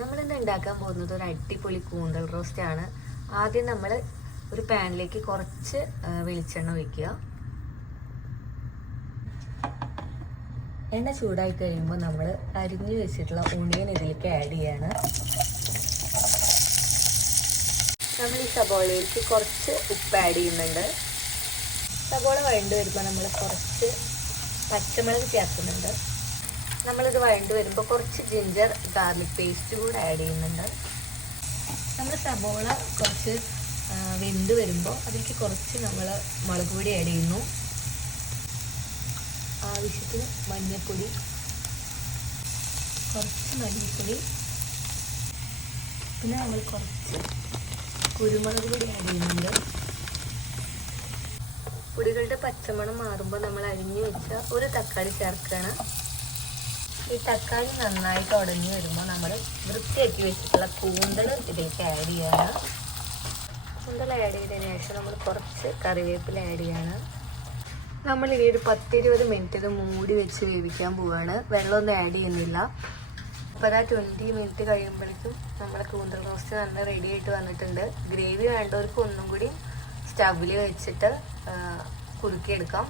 നമ്മളിന്ന് ഉണ്ടാക്കാൻ പോകുന്നത് ഒരു അടിപൊളി കൂന്തൽ റോസ്റ്റ് ആണ്. ആദ്യം നമ്മൾ ഒരു പാനിലേക്ക് കുറച്ച് വെളിച്ചെണ്ണ ഒഴിക്കുക. എണ്ണ ചൂടായി കഴിയുമ്പോൾ നമ്മൾ അരിഞ്ഞു വെച്ചിട്ടുള്ള ഓണിയൻ ഇതിലേക്ക് ആഡ് ചെയ്യാണ്. നമ്മൾ ഈ സബോളയിലേക്ക് കുറച്ച് ഉപ്പ് ആഡ് ചെയ്യുന്നുണ്ട്. സബോള വഴണ്ട് വരുമ്പോൾ നമ്മൾ കുറച്ച് പച്ചമുളക് ചേർക്കുന്നുണ്ട്. നമ്മളിത് വഴണ്ട് വരുമ്പോൾ കുറച്ച് ജിഞ്ചർ ഗാർലിക് പേസ്റ്റ് കൂടെ ആഡ് ചെയ്യുന്നുണ്ട്. നമ്മൾ സബോള കുറച്ച് വെന്ത് വരുമ്പോൾ അതിലേക്ക് കുറച്ച് നമ്മൾ മുളക് പൊടി ആഡ് ചെയ്യുന്നു. ആവശ്യത്തിന് മഞ്ഞൾപ്പൊടി, കുറച്ച് മല്ലിപ്പൊടി, പിന്നെ നമ്മൾ കുറച്ച് കുരുമുളക് പൊടി ആഡ് ചെയ്യുന്നുണ്ട്. പൊടികളുടെ പച്ചമണം മാറുമ്പോൾ നമ്മൾ അരിഞ്ഞു വെച്ച ഒരു തക്കാളി ചേർക്കുകയാണ്. ഈ തക്കാളി നന്നായിട്ട് ഉടഞ്ഞു വരുമ്പോൾ നമ്മൾ വൃത്തിയാക്കി വെച്ചിട്ടുള്ള കൂന്തൽ ഇതിലേക്ക് ആഡ് ചെയ്യാണ്. കൂന്തൽ ആഡ് ചെയ്തതിന് ശേഷം നമ്മൾ കുറച്ച് കറിവേപ്പില ആഡ് ചെയ്യാണ്. നമ്മളിനി ഒരു 10-20 മിനിറ്റ് ഇത് മൂടി വെച്ച് വേവിക്കാൻ പോവുകയാണ്. വെള്ളമൊന്നും ആഡ് ചെയ്യുന്നില്ല. അപ്പോൾ 20 മിനിറ്റ് കഴിയുമ്പോഴേക്കും നമ്മുടെ കൂന്തൽ റോസ്റ്റ് നല്ല റെഡി ആയിട്ട് വന്നിട്ടുണ്ട്. ഗ്രേവി വേണ്ടവർക്ക് ഒന്നും കൂടി സ്റ്റവിൽ വെച്ചിട്ട് കുറുക്കിയെടുക്കാം.